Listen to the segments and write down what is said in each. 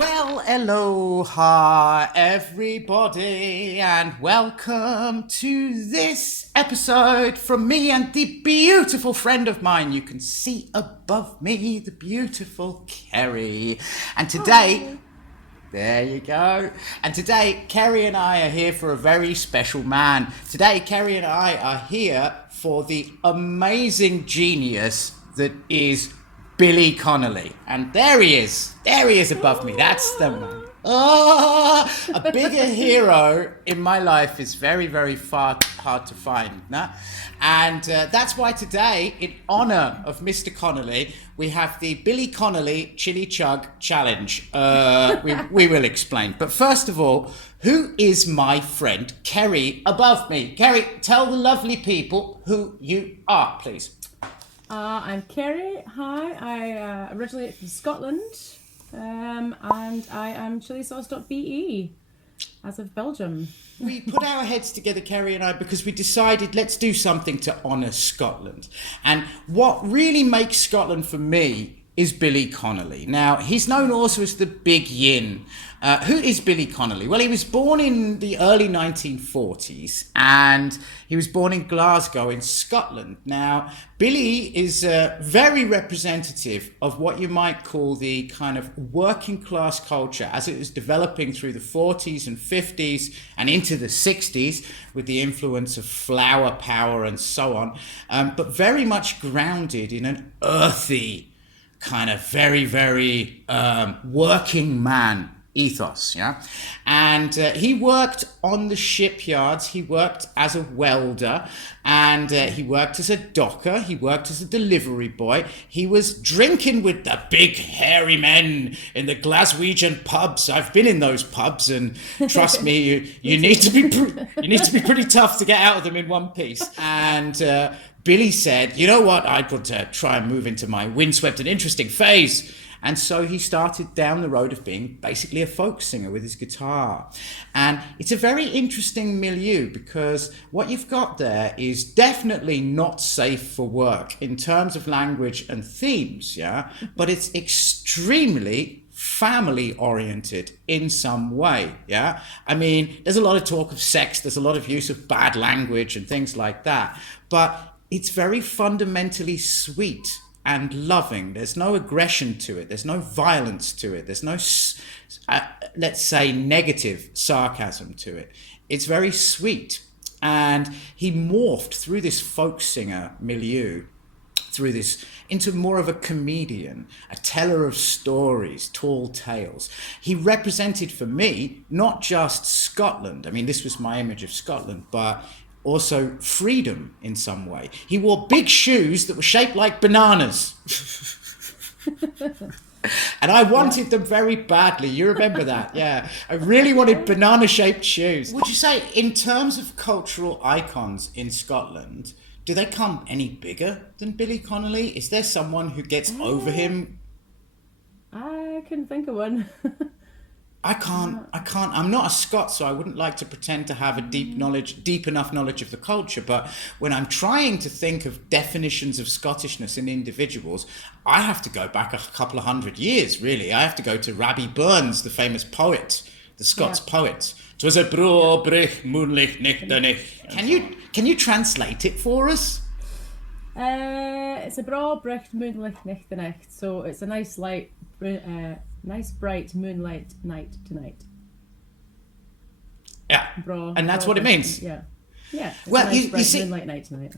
Well, aloha, everybody, and welcome to this episode from me and the beautiful friend of mine. You can see above me the beautiful Kerry. And today, there you go. And today, Kerry and I are here for a very special man. Today, Kerry and I are here for the amazing genius that is Billy Connolly. And there he is. There he is above me. That's the man. Oh, a bigger hero in my life is very, very hard to find. Nah? And that's why today, in honor of Mr. Connolly, we have the Billy Connolly Chilli Chug Challenge. We will explain. But first of all, who is my friend Kerry above me? Kerry, tell the lovely people who you are, please. I'm Kerry. Hi, I originate from Scotland, and I am chillisauce.be as of Belgium. We put our heads together, Kerry and I, because we decided let's do something to honour Scotland. And what really makes Scotland for me is Billy Connolly. Now, he's known also as the Big Yin. Who is Billy Connolly? Well, he was born in the early 1940s and he was born in Glasgow in Scotland. Now, Billy is very representative of what you might call the kind of working class culture as it was developing through the 40s and 50s and into the 60s with the influence of flower power and so on, but very much grounded in an earthy, kind of very, very working man ethos, yeah. And he worked on the shipyards, he worked as a welder, and he worked as a docker, he worked as a delivery boy. He was drinking with the big hairy men in the Glaswegian pubs. I've been in those pubs, and trust me, you need to be pretty tough to get out of them in one piece. And Billy said, you know what, I could try and move into my windswept and interesting phase. And so he started down the road of being basically a folk singer with his guitar. And it's a very interesting milieu because what you've got there is definitely not safe for work in terms of language and themes, yeah? But it's extremely family oriented in some way, yeah? I mean, there's a lot of talk of sex, there's a lot of use of bad language and things like that, but it's very fundamentally sweet and loving. There's no aggression to it. There's no violence to it. There's no, let's say, negative sarcasm to it. It's very sweet. And he morphed through this folk singer milieu, through this, into more of a comedian, a teller of stories, tall tales. He represented for me, not just Scotland. I mean, this was my image of Scotland, but also freedom in some way. He wore big shoes that were shaped like bananas. And I wanted them very badly. You remember that? Yeah. I really wanted banana-shaped shoes. Would you say, in terms of cultural icons in Scotland, do they come any bigger than Billy Connolly? Is there someone who gets over him? I couldn't think of one. I can't. I'm not a Scot, so I wouldn't like to pretend to have a deep enough knowledge of the culture. But when I'm trying to think of definitions of Scottishness in individuals, I have to go back a couple of hundred years, really. I have to go to Rabbie Burns, the famous poet, the Scots poet. "'Twas a braw brich moonlicht nichtanich." Can you translate it for us? It's a braw bricht moonlicht nichtanich, so it's a nice light. Nice bright moonlight night tonight. Yeah, and that's what it means. Yeah. It's well, a nice you bright see, moonlight night tonight.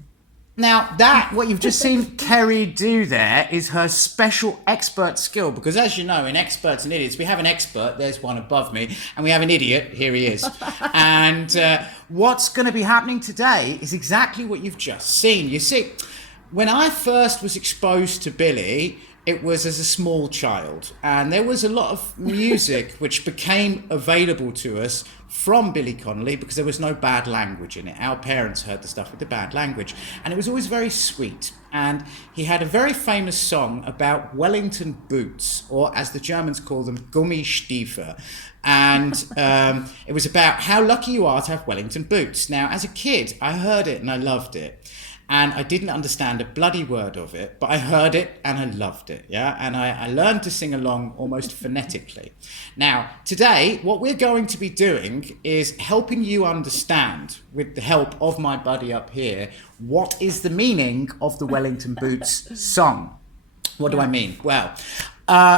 Now, what you've just seen Kerry do there is her special expert skill, because as you know, in Experts and Idiots, we have an expert, there's one above me, and we have an idiot, here he is. And what's going to be happening today is exactly what you've just seen. You see, when I first was exposed to Billy, it was as a small child, and there was a lot of music which became available to us from Billy Connolly because there was no bad language in it. Our parents heard the stuff with the bad language, and it was always very sweet. And he had a very famous song about Wellington boots, or as the Germans call them, Gummistiefel. And it was about how lucky you are to have Wellington boots. Now, as a kid, I heard it and I loved it. and I didn't understand a bloody word of it, but I heard it and I loved it, yeah? And I learned to sing along almost phonetically. Now, today, what we're going to be doing is helping you understand, with the help of my buddy up here, what is the meaning of the Wellington Boots song. What do I mean? Well,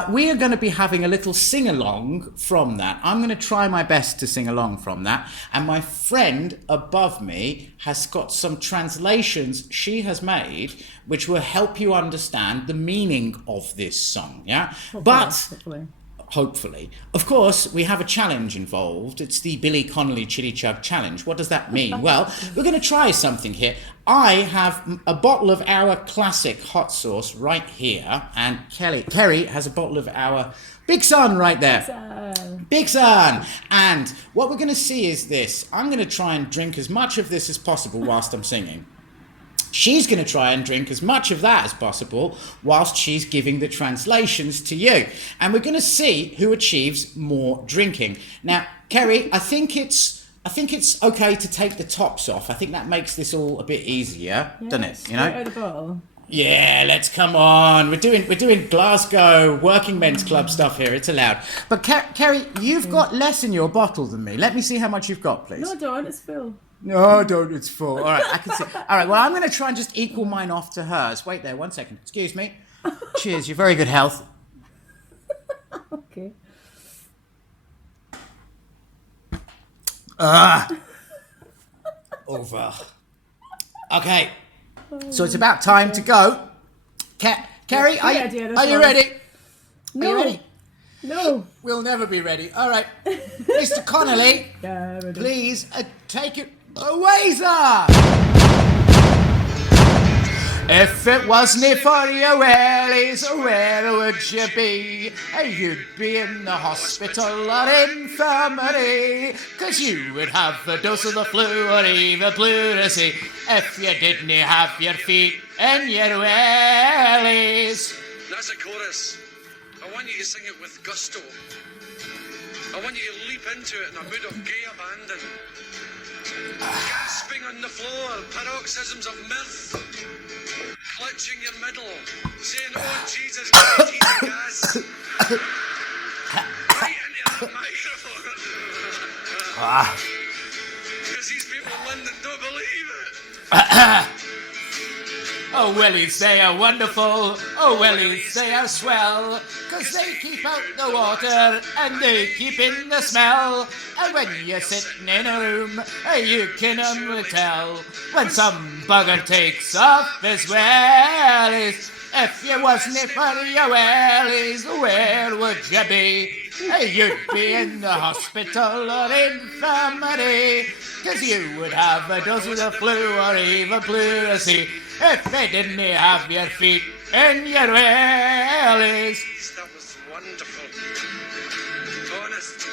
we are going to be having a little sing-along from that. I'm going to try my best to sing along from that. And my friend above me has got some translations she has made which will help you understand the meaning of this song. Yeah? Hopefully. Of course, we have a challenge involved. It's the Billy Connolly Chug Challenge. What does that mean? Well, we're going to try something here. I have a bottle of our classic hot sauce right here, and Kerry has a bottle of our Big Sun right there. Big Sun. And what we're going to see is this. I'm going to try and drink as much of this as possible whilst I'm singing. She's going to try and drink as much of that as possible whilst she's giving the translations to you. And we're going to see who achieves more drinking. Now, Kerry, I think it's okay to take the tops off. I think that makes this all a bit easier, doesn't it? You know? Out of the bottle. Yeah, let's come on. We're doing Glasgow Working Men's Club stuff here. It's allowed. But Kerry, you've got less in your bottle than me. Let me see how much you've got, please. No, don't. It's full. No, don't. It's full. All right, I can see. All right, well, I'm going to try and just equal mine off to hers. Wait there, 1 second. Excuse me. Cheers. Your very good health. Okay. Over. Okay. So it's about time to go. Carrie, are you ready? No. Are you ready? No. We'll never be ready. All right. Mr. Connolly, Yeah, ready. please take it away, sir. If it wasn't for your wellies, where would you be? You'd be in the hospital or infirmary, 'cause you would have a dose of the flu or even pleurisy if you didn't have your feet in your wellies. That's a chorus. I want you to sing it with gusto. I want you to leap into it in a mood of gay abandon. Gasping on the floor, paroxysms of mirth. Clutching your middle, saying, "Oh Jesus Christ, he's a gas." Right into that microphone. Because these people in London don't believe it. Oh, wellies, they are wonderful. Oh, wellies, they are swell. 'Cause they keep out the water and they keep in the smell. And when you're sitting in a room, you can tell when some bugger takes off his wellies. If you wasn't for your wellies, where would you be? You'd be in the hospital or infirmary, 'cause you would have a dose of the flu or even pleurisy if they didn't have your feet in your wellies. That was wonderful. Honest.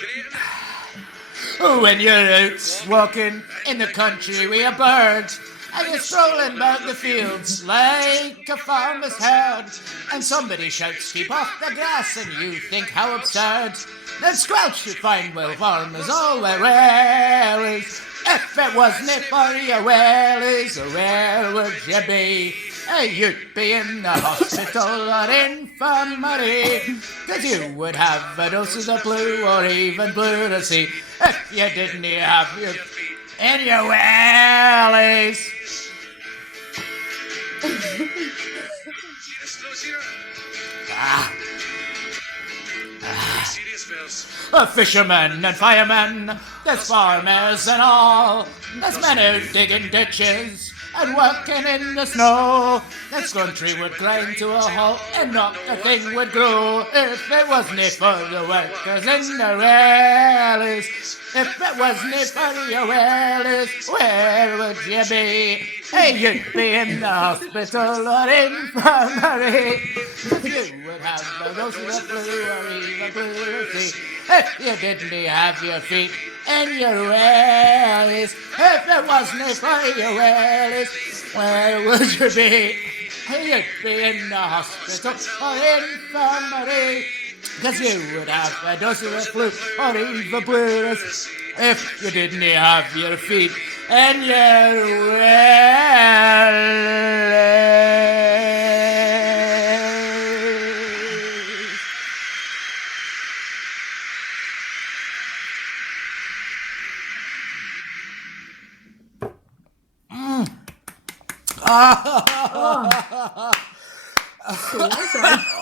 Great. When you're out walking in the country with a bird, and you're strolling about the fields like a farmer's herd, and somebody shouts, "Keep off the grass," and you think how absurd. Then squelch, you find, well, farmers all their wellies. If it wasn't for your wellies, where would you be? You'd be in the hospital or infirmary, 'cause you would have a dose of the flu or even pleurisy if you didn't have your feet in your wellies. Serious verse. Fishermen and firemen, there's farmers and all. There's men out digging ditches and working in the snow. This country would grind to a halt and not a thing would grow if it wasn't for the workers in the wellies. If it wasn't for your wellies, where would you be? You'd be in the hospital or infirmary. You would have a dose of the flu or even pleurisy if you didn't have your feet in your wellies. If it wasn't for your wellies, where would you be? You'd be in the hospital or infirmary, 'cause you would have a dose of the flu or even pleurisy if you didn't have your feet and your well.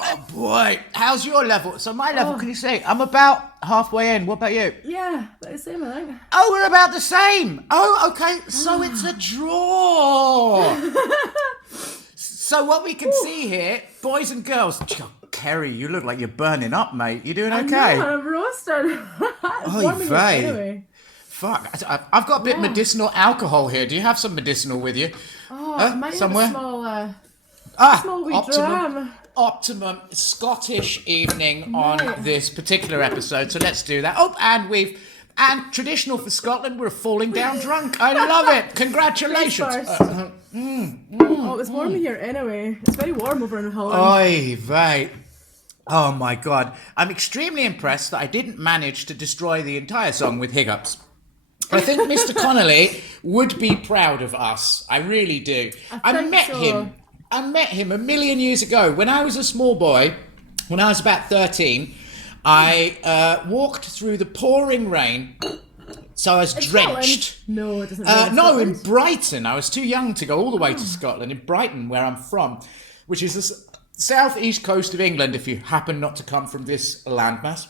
Oh boy, how's your level? So my level, can you see? I'm about halfway in. What about you? Yeah, but the same, I think. Oh, we're about the same. Oh, okay. So it's a draw. So what we can see here, boys and girls. Kerry, you look like you're burning up, mate. You doing okay? I know, I'm roasted. Oh, vey. Anyway. Fuck. I've got a bit medicinal alcohol here. Do you have some medicinal with you? Oh, I might somewhere? have a small wee dram. Optimum Scottish evening on this particular episode. So let's do that. Oh, and traditional for Scotland, we're falling down drunk. I love it. Congratulations. Oh, it's warm here anyway. It's very warm over in Holland. Oy vey. Oh my God. I'm extremely impressed that I didn't manage to destroy the entire song with hiccups. I think Mr. Connolly would be proud of us. I really do. I met him a million years ago when I was a small boy. When I was about 13, I walked through the pouring rain. So I was drenched. Scotland? No, it doesn't. No, in Brighton. I was too young to go all the way to Scotland. In Brighton, where I'm from, which is the southeast coast of England, if you happen not to come from this landmass.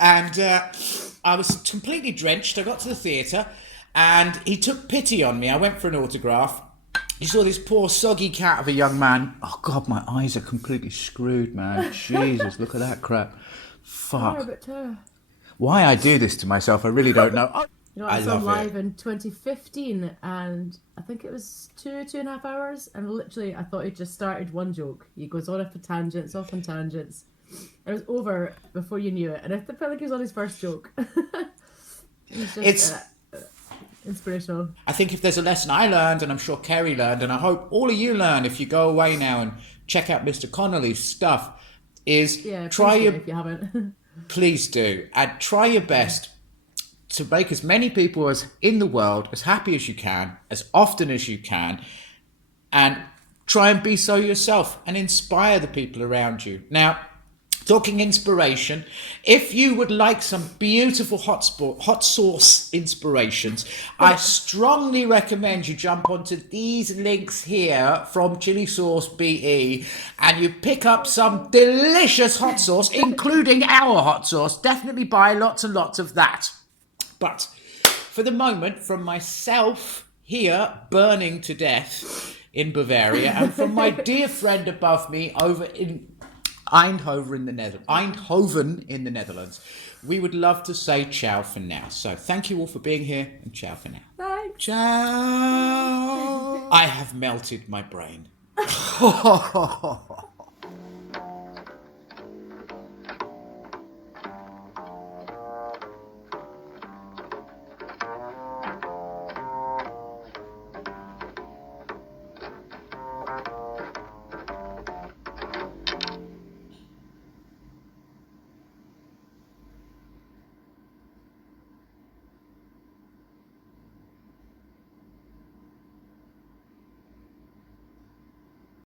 And I was completely drenched. I got to the theatre, and he took pity on me. I went for an autograph. You saw this poor soggy cat of a young man. Oh God, my eyes are completely screwed, man. Jesus, look at that crap. Fuck. Why I do this to myself, I really don't know. You know, I saw him live in 2015, and I think it was 2.5 hours, and literally I thought he just started one joke. He goes on off on tangents. It was over before you knew it, and I felt like he was on his first joke. It's inspirational. I think if there's a lesson I learned, and I'm sure Kerry learned, and I hope all of you learn if you go away now and check out Mr. Connolly's stuff, is try your... if you haven't. Please do. And try your best to make as many people as in the world as happy as you can, as often as you can, and try and be so yourself and inspire the people around you. Now, talking inspiration, if you would like some beautiful hot sauce inspirations, I strongly recommend you jump onto these links here from Chili Sauce BE and you pick up some delicious hot sauce, including our hot sauce. Definitely buy lots and lots of that. But for the moment, from myself here burning to death in Bavaria, and from my dear friend above me over in Eindhoven in the Netherlands, we would love to say ciao for now. So thank you all for being here, and ciao for now. Thanks. Ciao. I have melted my brain.